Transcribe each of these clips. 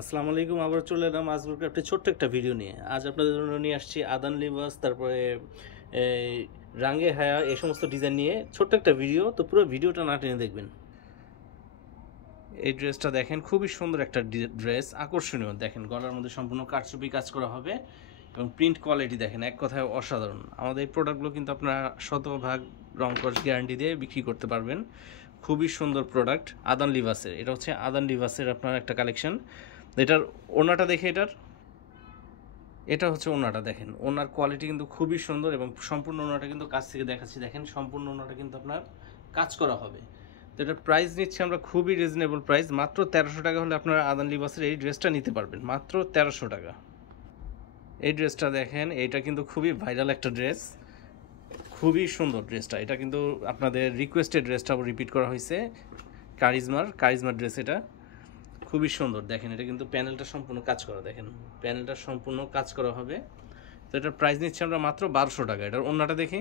আসসালামু আলাইকুম। আবার চলে এলাম আজকের একটা ছোট্ট একটা ভিডিও নিয়ে। আজ আপনাদের জন্য নিয়ে আসছি আদান লিবাস, তারপরে এই রাঙ্গে হায়া, এই সমস্ত ডিজাইন নিয়ে ছোট্ট একটা ভিডিও। তো পুরো ভিডিওটা না টেনে দেখবেন। এই ড্রেসটা দেখেন, খুবই সুন্দর একটা ড্রেস, আকর্ষণীয়। দেখেন গলার মধ্যে সম্পূর্ণ কারচুপি কাজ করা হবে এবং প্রিন্ট কোয়ালিটি দেখেন এক কথায় অসাধারণ। আমাদের এই প্রোডাক্টগুলো কিন্তু আপনারা শতভাগ রং কস গ্যারান্টি দিয়ে বিক্রি করতে পারবেন। খুবই সুন্দর প্রোডাক্ট আদান লিবাসের। এটা হচ্ছে আদান লিবাসের আপনার একটা কালেকশন। এটার ওড়নাটা দেখে, এটা হচ্ছে ওড়নাটা দেখেন। ওড়নার কোয়ালিটি কিন্তু খুবই সুন্দর এবং সম্পূর্ণ ওড়নাটা কিন্তু কাছ থেকে দেখাচ্ছি। দেখেন সম্পূর্ণ ওড়নাটা কিন্তু আপনার কাজ করা হবে। তো এটার প্রাইস নিচ্ছি আমরা খুবই রিজনেবল প্রাইস, মাত্র 1300 টাকা হলে আপনারা আদান লিবাসের এই ড্রেসটা নিতে পারবেন, মাত্র 1300 টাকা। এই ড্রেসটা দেখেন, এটা কিন্তু খুবই ভাইরাল একটা ড্রেস, খুবই সুন্দর ড্রেসটা। এটা কিন্তু আপনাদের রিকোয়েস্টেড ড্রেসটা রিপিট করা হয়েছে, কারিজমার ড্রেস। এটা খুবই সুন্দর দেখেন। এটা কিন্তু প্যানেলটা সম্পূর্ণ কাজ করা, দেখেন প্যানেলটা সম্পূর্ণ কাজ করা হবে। তো এটার প্রাইস নিচ্ছি আমরা মাত্র 1200 টাকা। এটার ওড়নাটা দেখি,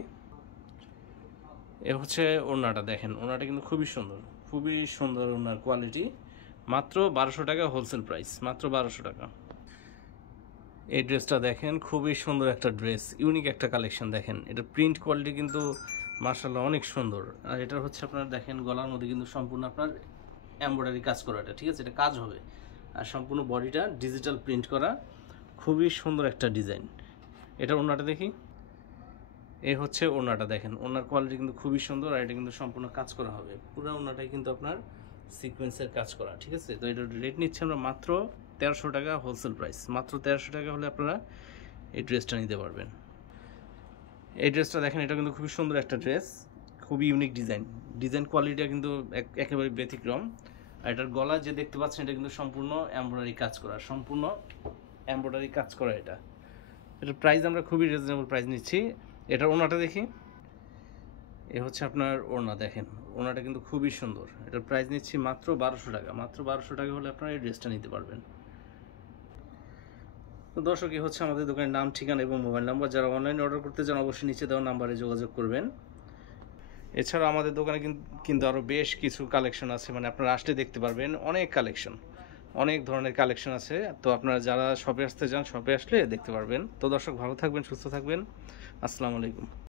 এ হচ্ছে ওড়নাটা দেখেন। ওড়নাটা কিন্তু খুবই সুন্দর, খুবই সুন্দর ওড়নার কোয়ালিটি। মাত্র 1200 টাকা হোলসেল প্রাইস, মাত্র 1200 টাকা। এই ড্রেসটা দেখেন, খুবই সুন্দর একটা ড্রেস, ইউনিক একটা কালেকশন। দেখেন এটা প্রিন্ট কোয়ালিটি কিন্তু মার্শাল্লাহ অনেক সুন্দর। আর এটা হচ্ছে আপনার দেখেন গলার মধ্যে কিন্তু সম্পূর্ণ আপনার এমব্রয়ডারি কাজ করা, এটা ঠিক আছে, এটা কাজ হবে। আর সম্পূর্ণ বডিটা ডিজিটাল প্রিন্ট করা, খুবই সুন্দর একটা ডিজাইন। এটা ওড়নাটা দেখি, এই হচ্ছে ওড়নাটা দেখেন। ওড়নার কোয়ালিটি কিন্তু খুবই সুন্দর আর এটা কিন্তু সম্পূর্ণ কাজ করা হবে। পুরো ওড়নাটাই কিন্তু আপনার সিকোয়েন্সের কাজ করা, ঠিক আছে। তো এটার রেট নিচ্ছে আমরা মাত্র 1300 টাকা হোলসেল প্রাইস। মাত্র 1300 টাকা হলে আপনারা এই ড্রেসটা নিতে পারবেন। এই ড্রেসটা দেখেন, এটা কিন্তু খুবই সুন্দর একটা ড্রেস, খুবই ইউনিক ডিজাইন কোয়ালিটিটা কিন্তু একেবারে ব্যতিক্রম। আর এটার গলা যে দেখতে পাচ্ছেন, এটা কিন্তু সম্পূর্ণ এমব্রয়ডারি কাজ করা, সম্পূর্ণ এমব্রয়ডারি কাজ করা। এটার প্রাইস আমরা খুবই রিজনেবল প্রাইস নিচ্ছি। এটার ওড়নাটা দেখি, এ হচ্ছে আপনার ওড়না দেখেন। ওড়নাটা কিন্তু খুবই সুন্দর। এটার প্রাইস নিচ্ছি মাত্র 1200 টাকা। মাত্র 1200 টাকা হলে আপনারা এই ড্রেসটা নিতে পারবেন। তো দর্শক, এই হচ্ছে আমাদের দোকানের নাম, ঠিকানা এবং মোবাইল নাম্বার। যারা অনলাইনে অর্ডার করতে চান অবশ্যই নিচে দেওয়া নাম্বারে যোগাযোগ করবেন। এছাড়াও আমাদের দোকানে কিন্তু আরও বেশ কিছু কালেকশন আছে, মানে আপনারা আসলে দেখতে পারবেন অনেক কালেকশন, অনেক ধরনের কালেকশন আছে। তো আপনারা যারা শপে আসতে চান শপে আসলে দেখতে পারবেন। তো দর্শক, ভালো থাকবেন, সুস্থ থাকবেন। আসসালামু আলাইকুম।